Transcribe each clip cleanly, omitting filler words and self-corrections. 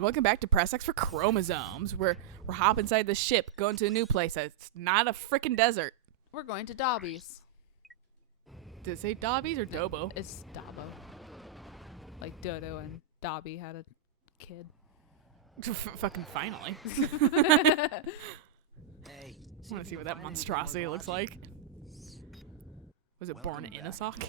God, welcome back to Press X for Chromosomes. We're hop inside the ship, going to a new place. It's not a freaking desert. We're going to Dobby's. Did it say Dobby's or Dobo? It's Dobbo. Like Dodo and Dobby had a kid. Fucking finally. Hey, I want to see what that monstrosity looks like. Was it born in a sock?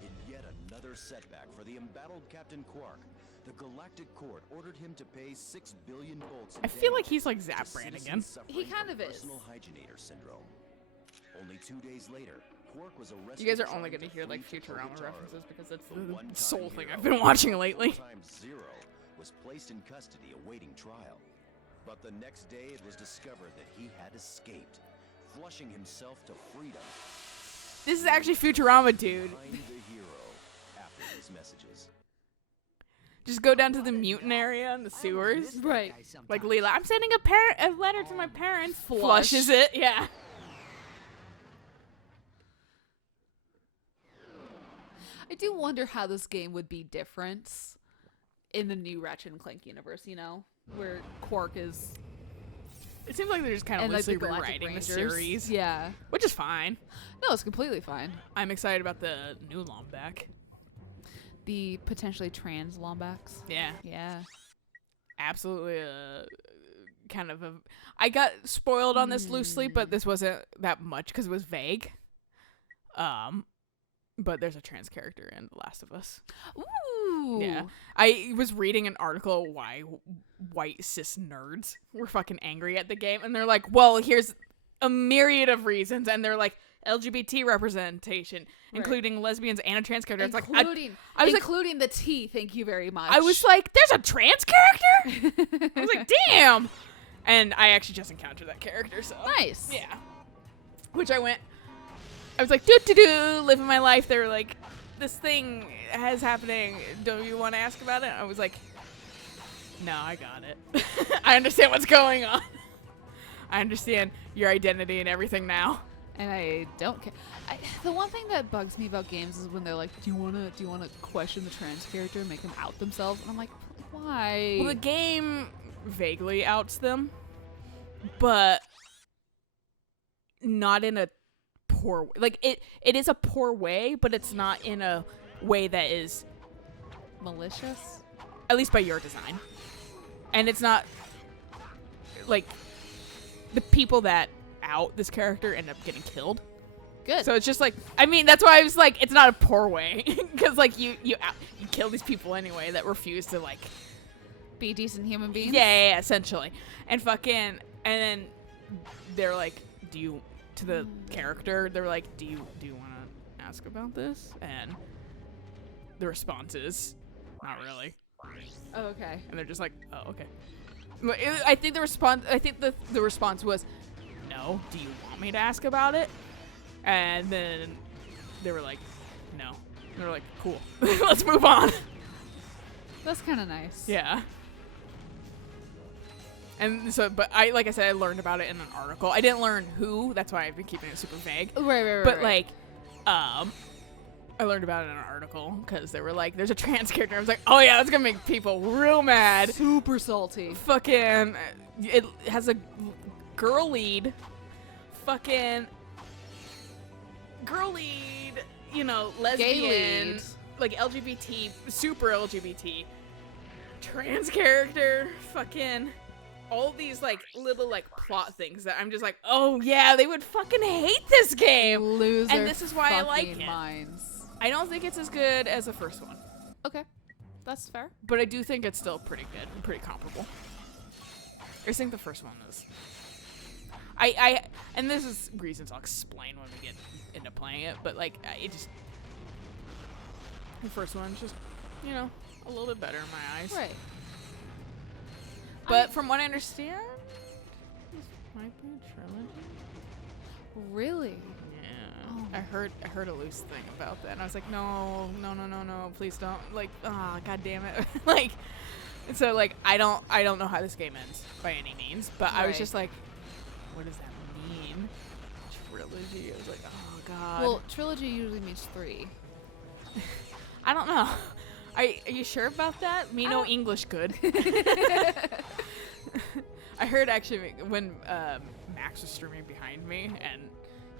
In yet another setback for the embattled Captain Quark, the Galactic Court ordered him to pay 6 billion volts. I feel like he's like Zap Brand again. He kind of is. Personal hygienator syndrome. Only 2 days later, Quark was arrested. You guys are for only trying going to hear like Futurama Charlie. references because that's The the one-time sole thing hero, I've been watching lately. Time Zero, was placed in custody awaiting trial. But the next day it was discovered that he had escaped, flushing himself to freedom. This is actually Futurama, dude. Find the hero after these messages. Just go down to the mutant area in the sewers. Right. Like Leela, I'm sending a letter to my parents. Flush. Flushes it, yeah. I do wonder how this game would be different in the new Ratchet and Clank universe, you know? Where Quark is... It seems like they're just kind of and like loosely the Galactic rewriting the Rangers. series. Yeah. Which is fine. No, it's completely fine. I'm excited about the new Lombac. The potentially trans Lombax. Yeah. Yeah. Absolutely kind of a... I got spoiled on this loosely, but this wasn't that much because it was vague. But there's a trans character in The Last of Us. Ooh. Yeah. I was reading an article why white cis nerds were fucking angry at the game, and they're like, well, here's a myriad of reasons, and they're like, LGBT representation, including lesbians and a trans character. Including, I was including the T, thank you very much. I was like, there's a trans character? I was like, damn! And I actually just encountered that character, so. Nice. Yeah. Which I was like, living my life. They were like, this thing is happening. Do you want to ask about it? I was like, no, I got it. I understand what's going on. I understand your identity and everything now. And I don't care. The one thing that bugs me about games is when they're like, do you wanna question the trans character and make them out themselves? And I'm like, why? Well, the game vaguely outs them, but not in a poor way. Like, it is a poor way, but it's not in a way that is malicious, at least by your design. And it's not like the people that out this character end up getting killed. Good. So it's just like, I mean, that's why I was like, it's not a poor way, because like you kill these people anyway that refuse to like be decent human beings. Yeah, essentially. And then they're like, to the character, they're like, do you want to ask about this? And the response is, not really. Oh, okay. And they're just like, oh, okay. I think the response was, no, do you want me to ask about it? And then they were like, no. And they were like, cool. Let's move on. That's kind of nice. Yeah. And so, but like I said, I learned about it in an article. I didn't learn who. That's why I've been keeping it super vague. Right. But like, I learned about it in an article because they were like, there's a trans character. I was like, oh yeah, that's gonna make people real mad. Super salty. Fucking, it has a girl lead. Fucking girl lead, lesbian, gay lead. like LGBT, super LGBT, trans character, fucking all these like little like plot things that I'm just like, oh yeah, they would fucking hate this game. Lose And their this is why I like fucking it. minds. I don't think it's as good as the first one, Okay, that's fair. but I do think it's still pretty good, and pretty comparable. I just think the first one is. And this is reasons I'll explain when we get into playing it, but like the first one's just, a little bit better in my eyes. Right. But from what I understand, this might be a trilogy. Really? Yeah. Oh. I heard a loose thing about that, and I was like, no, please don't. Like, god damn it. Like, so like I don't know how this game ends by any means, but I was Right. just like, what does that mean? Trilogy. I was like, oh god. Well, trilogy usually means 3. I don't know. Are you sure about that? Me no English good. I heard actually when Max was streaming behind me, and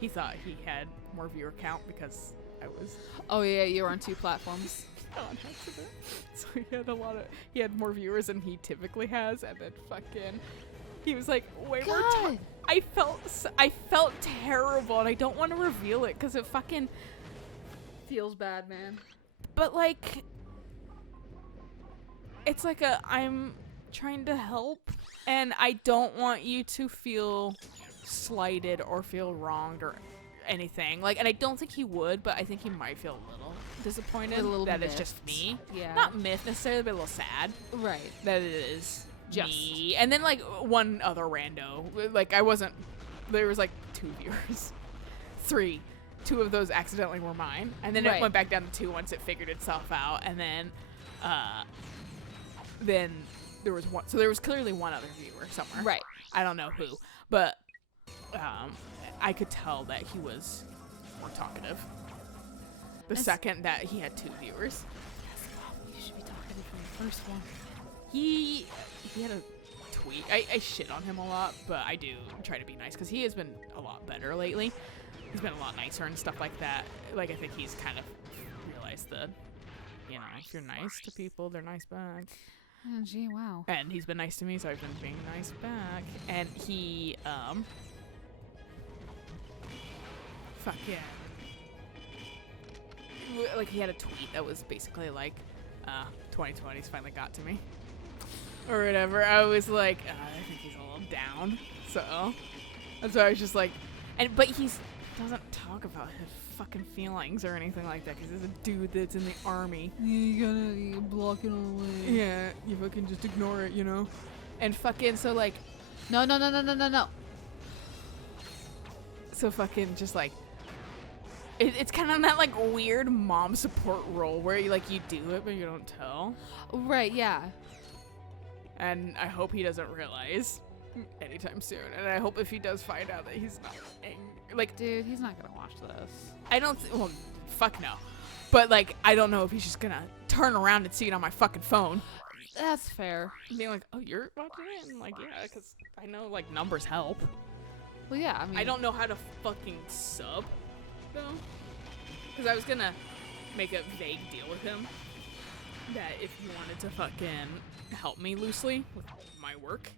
he thought he had more viewer count because I was Oh yeah, you were on 2 platforms. on accident. So he had more viewers than he typically has, and then fucking he was like way more. God. I felt terrible, and I don't want to reveal it because it fucking Feels bad, man. But like, it's like I'm trying to help, and I don't want you to feel slighted or feel wronged or anything. Like, and I don't think he would, but I think he might feel a little disappointed A little that it's miffed. just me. Yeah. Not miffed necessarily, but a little sad Right. that it is Just. me. And then like one other rando. Like there was like 2 viewers. 3. 2 of those accidentally were mine, and then it Right. went back down to 2 once it figured itself out, and then there was one. So there was clearly one other viewer somewhere. Right. I don't know who, but I could tell that he was more talkative. The It's- second that he had 2 viewers, You should be talking from the first one. he had a tweet. I shit on him a lot, but I do try to be nice because he has been a lot better lately. He's been a lot nicer and stuff like that. Like, I think he's kind of realized that, if you're nice to people, they're nice back. Oh, gee, wow. And he's been nice to me, so I've been being nice back. And he, fucking, like, he had a tweet that was basically like, 2020's finally got to me. Or whatever. I was like, I think he's a little down. So, that's why I was just like, but he doesn't talk about his fucking feelings or anything like that, because he's a dude that's in the army. Yeah, you block it all away. Yeah, you fucking just ignore it, And fucking, so like, No. so fucking just like, it's kind of that like weird mom support role where you do it but you don't tell. Right, yeah. And I hope he doesn't realize anytime soon. And I hope if he does find out that he's not angry. Like, Dude, he's not gonna watch this. I don't, well, fuck no. But like, I don't know if he's just gonna turn around and see it on my fucking phone. That's fair. Being like, oh, you're watching it? And like, yeah, because I know like numbers help. Well, yeah, I mean... I don't know how to fucking sub, though. Because I was gonna make a vague deal with him that if he wanted to fucking help me loosely with my work,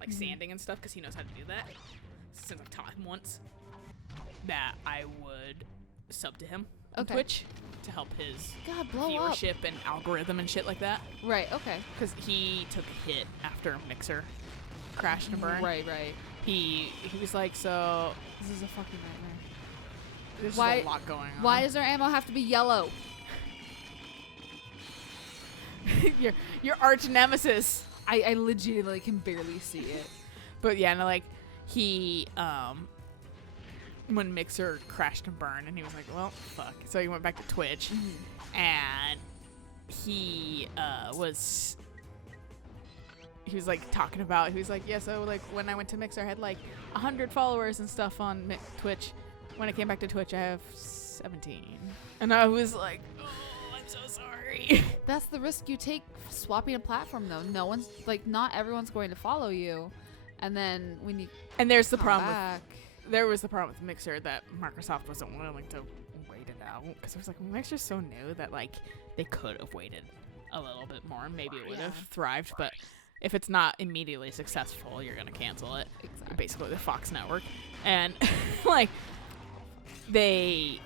like sanding and stuff, because he knows how to do that, since I've taught him once, that I would sub to him on Okay. Twitch to help his God, blow up. viewership and algorithm and shit like that. Right, okay. Because he took a hit after Mixer crashed and burned. Right. He was like, so This is a fucking nightmare. there's Why- just a lot going on. Why does our ammo have to be yellow? your arch nemesis? I legitimately can barely see it. But yeah, no, like he when Mixer crashed and burned, and he was like, well, fuck. So he went back to Twitch, and he was like talking about, he was like, yeah, so like when I went to Mixer, I had like 100 followers and stuff on Twitch. When I came back to Twitch, I have 17. And I was like, oh, I'm so sorry. That's the risk you take swapping a platform, though. No one's, like, not everyone's going to follow you. And then when you And there's the come problem back... there was the problem with Mixer that Microsoft wasn't willing to wait it out, because it was like, Mixer's so new that like they could have waited a little bit more, maybe it would have thrived. But if it's not immediately successful, you're gonna cancel it. Exactly. Basically the Fox network. And like they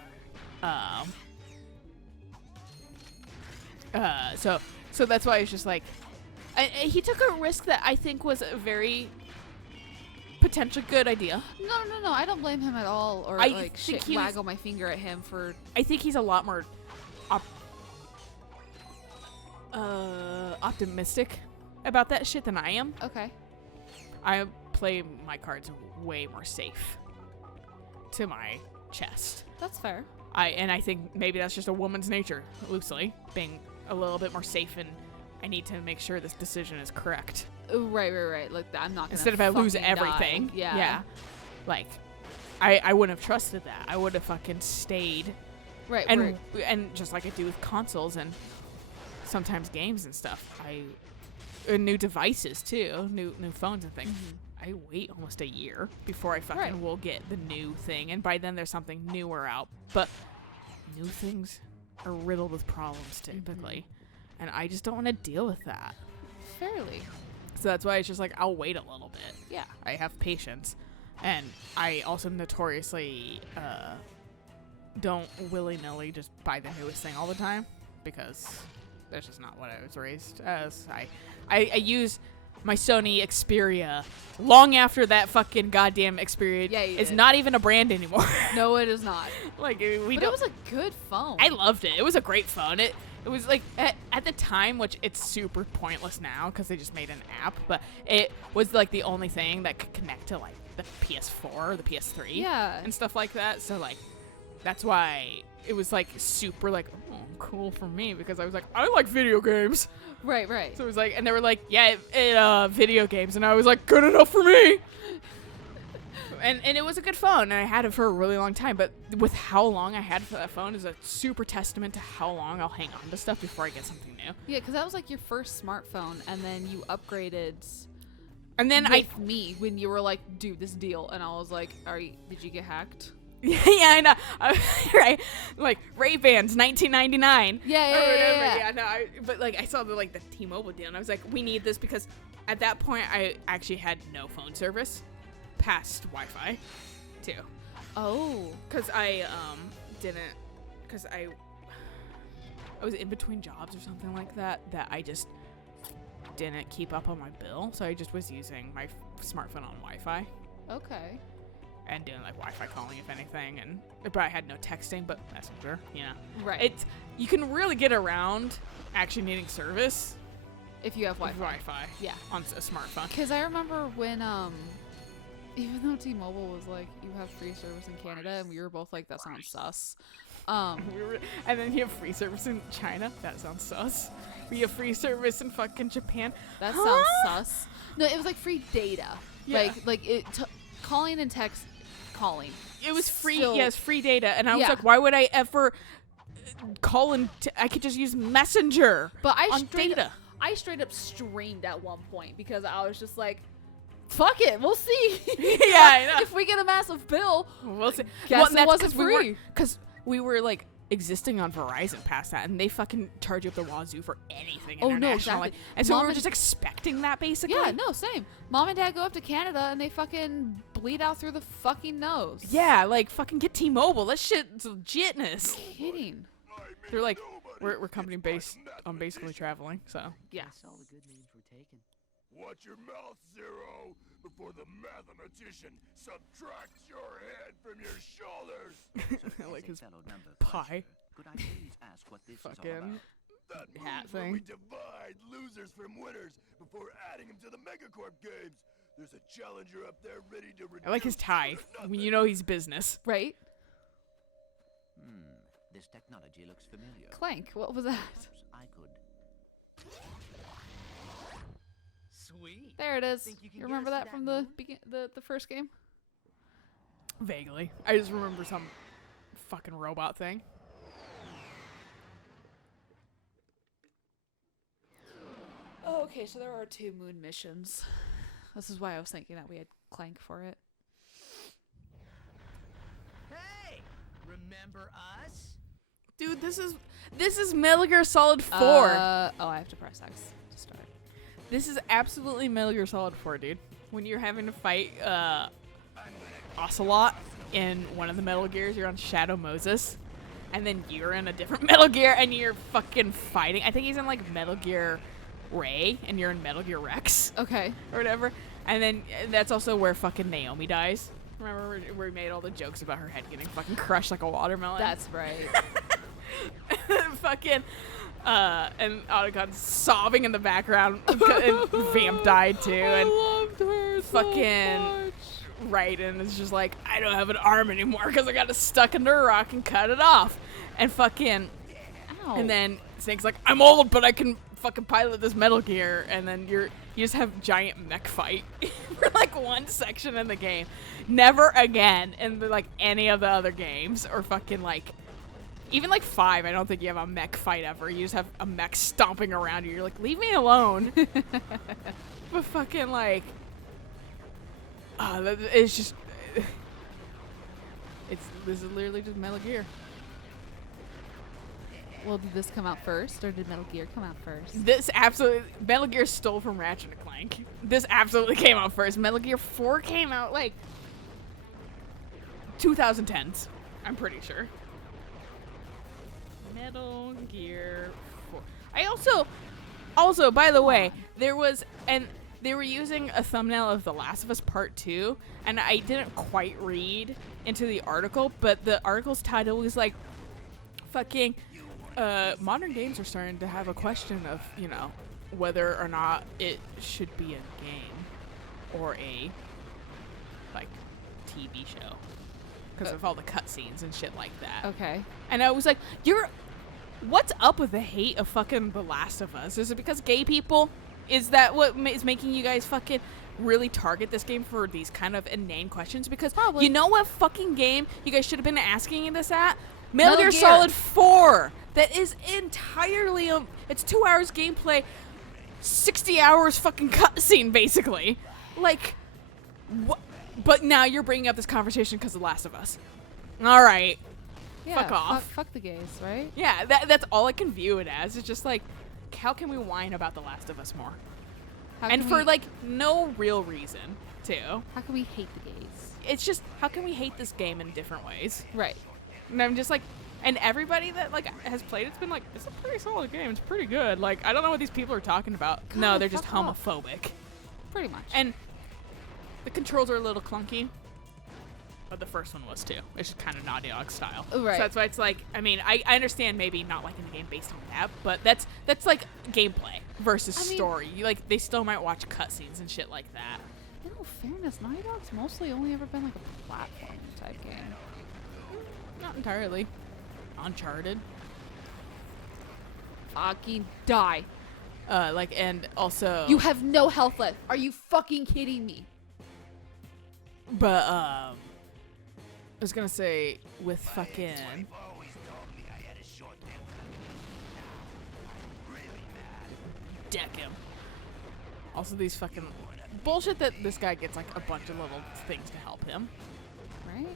so that's why it's just like he took a risk that I think was a very potentially good idea. No. I don't blame him at all, or I like think shit, he was- waggle my finger at him for. I think he's a lot more optimistic about that shit than I am. Okay. I play my cards way more safe to my chest. That's fair. I think maybe that's just a woman's nature, loosely, being a little bit more safe, and I need to make sure this decision is correct. Right. Like, I'm not gonna Instead if I lose fucking everything. die. Yeah. Like, I wouldn't have trusted that. I would have fucking stayed. Right. And just like I do with consoles and sometimes games and stuff, new devices too, new phones and things. I wait almost a year before I fucking will get the new thing, and by then there's something newer out. But new things are riddled with problems typically, and I just don't want to deal with that. Fairly. So that's why it's just like I'll wait a little bit. Yeah. I have patience, and I also notoriously don't willy-nilly just buy the newest thing all the time, because that's just not what I was raised as. I use my Sony Xperia long after that fucking goddamn Xperia is not even a brand anymore. No, it is not. Like But it was a good phone. I loved it. It was a great phone. It was like at the time, which it's super pointless now because they just made an app, but it was like the only thing that could connect to like the PS4 or the PS3 and stuff like that. So like that's why it was like super like cool for me, because I was like, I like video games. Right. So it was like, and they were like, video games, and I was like, good enough for me. and it was a good phone, and I had it for a really long time. But with how long I had for that phone is a super testament to how long I'll hang on to stuff before I get something new. Yeah, because that was like your first smartphone, and then you upgraded. And then me when you were like, dude, this deal, and I was like, did you get hacked? Yeah, I know. Right, like Ray-Bans, 1999. Yeah. But like I saw the T-Mobile deal, and I was like, we need this, because at that point I actually had no phone service past Wi-Fi, too. Oh. Because I was in between jobs or something like that I just didn't keep up on my bill, so I just was using my smartphone on Wi-Fi. Okay. And doing like Wi-Fi calling, if anything, but I had no texting, but Messenger, Right. You can really get around actually needing service if you have Wi-Fi. Yeah, on a smartphone. Because I remember when even though T-Mobile was like, you have free service in Canada, and we were both like, that sounds sus. And then you have free service in China. That sounds sus. We have free service in fucking Japan. That sounds sus. No, it was like free data. Yeah. Like it calling and text. Calling. It was free. Still, yes, free data, and I was like, why would I ever call and I could just use Messenger. But I straight up streamed at one point because I was just like, fuck it, we'll see. Yeah, I know. If we get a massive bill, we'll see. Guess it wasn't free. Because we were like existing on Verizon past that, and they fucking charge you up the wazoo for anything international. No, exactly. Like, and so we were just expecting that, basically. Yeah, no, same. Mom and Dad go up to Canada, and they fucking bleed out through the fucking nose. Yeah, like fucking get T-Mobile. That shit's legitness. Kidding. They're like, we're company based on basically traveling, so. Yeah. All the good names were taken. Watch your mouth, Zero, before the mathematician subtracts your head from your shoulders. I like his Fellow number pie. Could I please ask what this is all Fucking about? That hat means when we thing. divide losers from winners before adding them to the Megacorp games. There's a challenger up there ready to reduce I like his tie. to I mean, nothing. you know he's business. Right? This technology looks familiar. Clank, what was that? Perhaps I could. Sweet. There it is. Think you can You get remember us to that from that the first game? Vaguely. I just remember some fucking robot thing. Oh, okay, so there are 2 moon missions. This is why I was thinking that we had Clank for it. Hey, remember us? Dude, this is Metal Gear Solid 4. I have to press X to start. This is absolutely Metal Gear Solid 4, dude. When you're having to fight Ocelot in one of the Metal Gears, you're on Shadow Moses, and then you're in a different Metal Gear and you're fucking fighting. I think he's in like Metal Gear Ray and you're in Metal Gear Rex Okay. or whatever. And then that's also where fucking Naomi dies. Remember where we made all the jokes about her head getting fucking crushed like a watermelon? That's right. Fucking and Otacon sobbing in the background, and Vamp died too, and loved her fucking Raiden is just like, I don't have an arm anymore because I got it stuck under a rock and cut it off, and fucking, Ow. and then Snake's like, I'm old but I can fucking pilot this Metal Gear, and then you just have giant mech fight for like one section in the game, never again in like any of the other games, or fucking like Even like 5, I don't think you have a mech fight ever. You just have a mech stomping around you. You're like, leave me alone. But fucking like, it's just, this is literally just Metal Gear. Well, did this come out first, or did Metal Gear come out first? This absolutely, Metal Gear stole from Ratchet and Clank. This absolutely came out first. Metal Gear 4 came out like 2010s. I'm pretty sure. Metal Gear 4. I also, by the way, they were using a thumbnail of The Last of Us Part 2, and I didn't quite read into the article, but the article's title was like, fucking, modern games are starting to have a question of, you know, whether or not it should be a game or a, like, TV show. Because of all the cutscenes and shit like that. Okay. And I was like, what's up with the hate of fucking The Last of Us? Is it because gay people? Is that what is making you guys fucking really target this game for these kind of inane questions? Because Probably. you know what fucking game you guys should have been asking this at? Metal Gear Gear. Solid 4. That is entirely, it's 2 hours gameplay, 60 hours fucking cutscene, basically. Like, what? But now you're bringing up this conversation because of The Last of Us. All right. Yeah, Fuck off. Fuck the gays, right? Yeah, that's all I can view it as. It's just like, how can we whine about The Last of Us more? How And can for, we- like, no real reason, too. how can we hate the gays? It's just, how can we hate this game in different ways? Right. And I'm just like, and everybody that, like, has played it's been like, it's a pretty solid game. It's pretty good. Like, I don't know what these people are talking about. No, God, they're just fuck off. homophobic. Pretty much. And the controls are a little clunky. But the first one was too. It's just kind of Naughty Dog style. Right. So that's why it's like, I mean, I understand maybe not liking the game based on that, but that's like gameplay versus I mean- story. You, like, they still might watch cutscenes and shit like that. In all fairness, Naughty Dog's mostly only ever been like a platforming type game. Not entirely. Uncharted. Fucking die. Like, and also. You have no health left. Are you fucking kidding me? But, I was gonna say, with fucking. Always told me I had a short temper. Really mad. Deck him. Also, these fucking. Bullshit that this guy gets, like, a bunch of little things to help him. Right?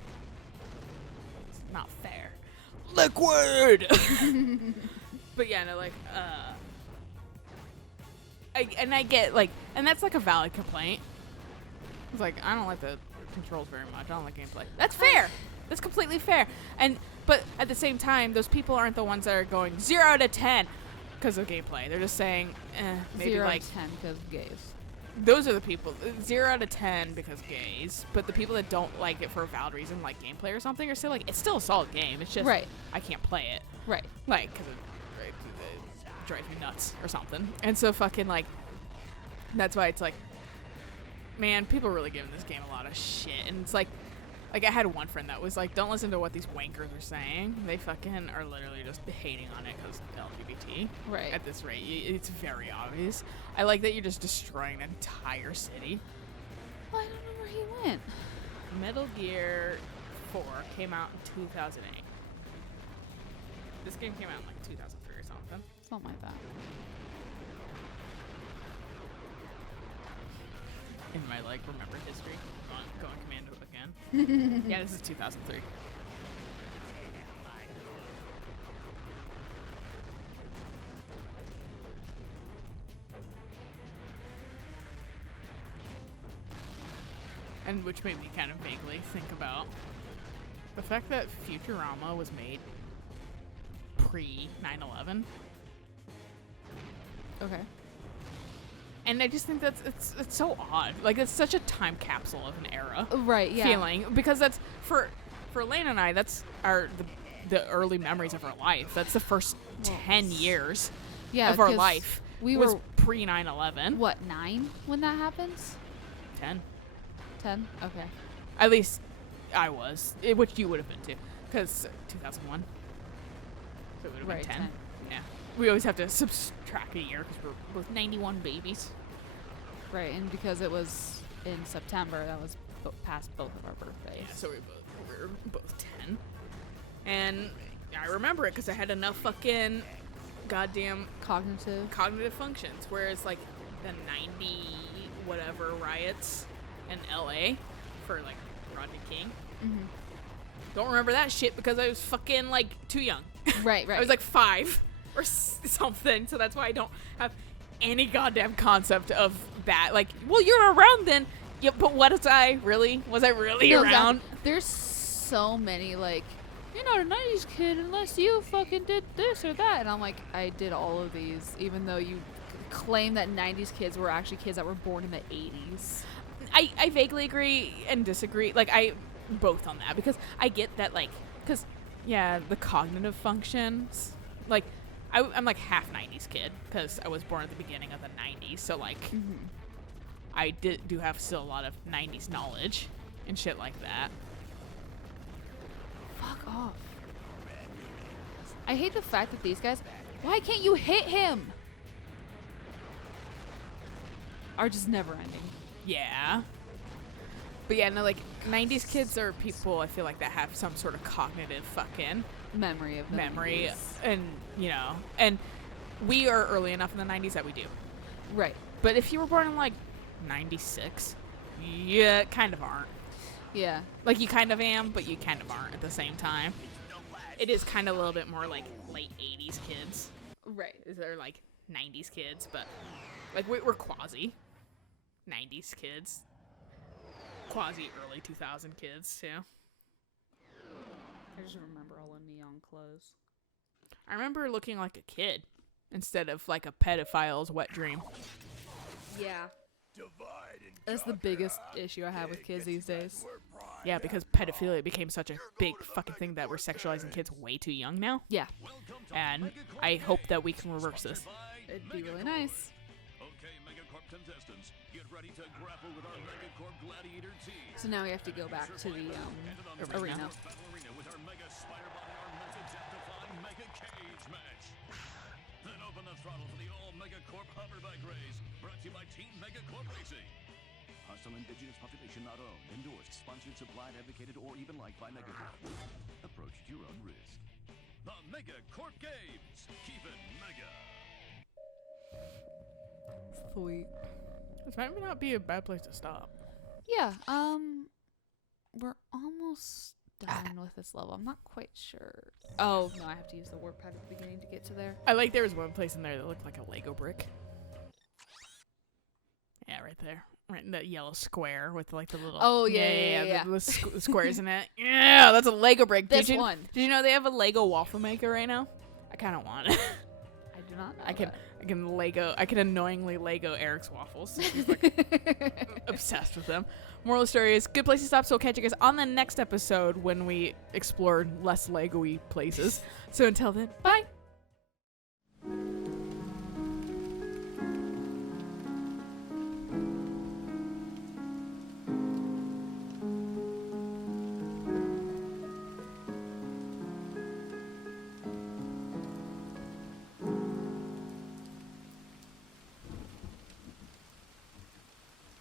It's not fair. Liquid! But yeah, no, like, I get, like, and that's, like, a valid complaint. It's like, I don't like the controls very much. I don't like gameplay. That's fair! That's completely fair. But at the same time, those people aren't the ones that are going 0 out of 10 because of gameplay. They're just saying, maybe 0 like, out of 10 because gays. those are the people. 0 out of 10 because gays. But the people that don't like it for a valid reason, like gameplay or something, are still like, it's still a solid game. It's just, Right. I can't play it. Right. Like, because it drives me nuts or something. And so fucking, like, that's why it's like, man, people are really giving this game a lot of shit. And it's like I had one friend that was like, don't listen to what these wankers are saying. They fucking are literally just hating on it because LGBT. Right. At this rate, it's very obvious. I like that you're just destroying an entire city. Well, I don't know where he went. Metal Gear 4 came out in 2008. This game came out in like 2003 or something. Something like that. In my, like, remember history. Going Commando again. Yeah, this is 2003. And which made me kind of vaguely think about the fact that Futurama was made pre 9/11. Okay. And I just think that's it's so odd. Like, it's such a time capsule of an era Right, yeah. feeling, because that's for Alayna and I, that's the early memories of our life. That's the first 10 years Yeah, of our 'cause life. we was were- pre 9/11. What, 9 when that happens? 10. 10? Okay. At least I was, which you would have been too, because 2001. So it would have Right, been 10. 10. Yeah. We always have to subtract a year because we're both 91 babies. Right, and because it was in September, that was past both of our birthdays. Yeah, so we're both 10. And I remember it because I had enough fucking goddamn Cognitive. functions. Whereas like the 90 whatever riots in LA for like Rodney King. Mhm. Don't remember that shit because I was fucking like too young. Right. I was like 5 or something, so that's why I don't have any goddamn concept of that. Like, well, you're around then. Yeah, but what was I really? Was I really No, around? There's so many, like, you're not a 90s kid unless you fucking did this or that. And I'm like, I did all of these, even though you claim that 90s kids were actually kids that were born in the 80s. I vaguely agree and disagree. Like, both on that, because I get that, like, because, yeah, the cognitive functions, like, I'm like half 90s kid, because I was born at the beginning of the 90s, so, like, I do have still a lot of 90s knowledge and shit like that. Fuck off. I hate the fact that these guys, why can't you hit him? Are just never ending. Yeah. But yeah, no, like, 90s kids are people, I feel like, that have some sort of cognitive fucking Memory of the memory, 90s. and, you know, and we are early enough in the 90s that we do. Right. But if you were born in, like, 96, you kind of aren't. Yeah. Like, you kind of am, but you kind of aren't at the same time. It is kind of a little bit more, like, late 80s kids. Right. They're, like, 90s kids, but, like, we're quasi 90s kids. Quasi early 2000 kids, too. I just remember all the neon clothes. I remember looking like a kid instead of, like, a pedophile's wet dream. Yeah. Divide and That's the conquer. biggest issue I have with kids these days. Where pride Yeah, because pedophilia became such a big fucking thing that we're sexualizing kids way too young now. Yeah. And I hope that we can reverse this. It'd be really nice. Okay, Megacorp contestants, get ready to grapple with our Megacorp Gladiator team. So now we have to go back to the arena. Battle arena with our Mega Spider Body, our Mega Death-defying Mega Cage match. Then open the throttle for the all Megacorp hoverbike race, brought to you by Team Megacorp Racing. Hostile indigenous population not owned, endorsed, sponsored, supplied, advocated, or even liked by Megacorp. Approach at your own risk. The Megacorp Games. Keep it mega. Sweet. This might not be a bad place to stop. Yeah, we're almost done with this level. I'm not quite sure. Oh, no, I have to use the warp pad at the beginning to get to there. I like there was one place in there that looked like a Lego brick. Yeah, right there. Right in that yellow square with like the little... Oh, yeah. The squares in it. Yeah, that's a Lego brick. This one. Did you know they have a Lego waffle maker right now? I kind of want it. I do not know I can annoyingly Lego Eric's waffles. He's like obsessed with them. Moral of the story is good place to stop, so we'll catch you guys on the next episode when we explore less Lego-y places. So until then, bye!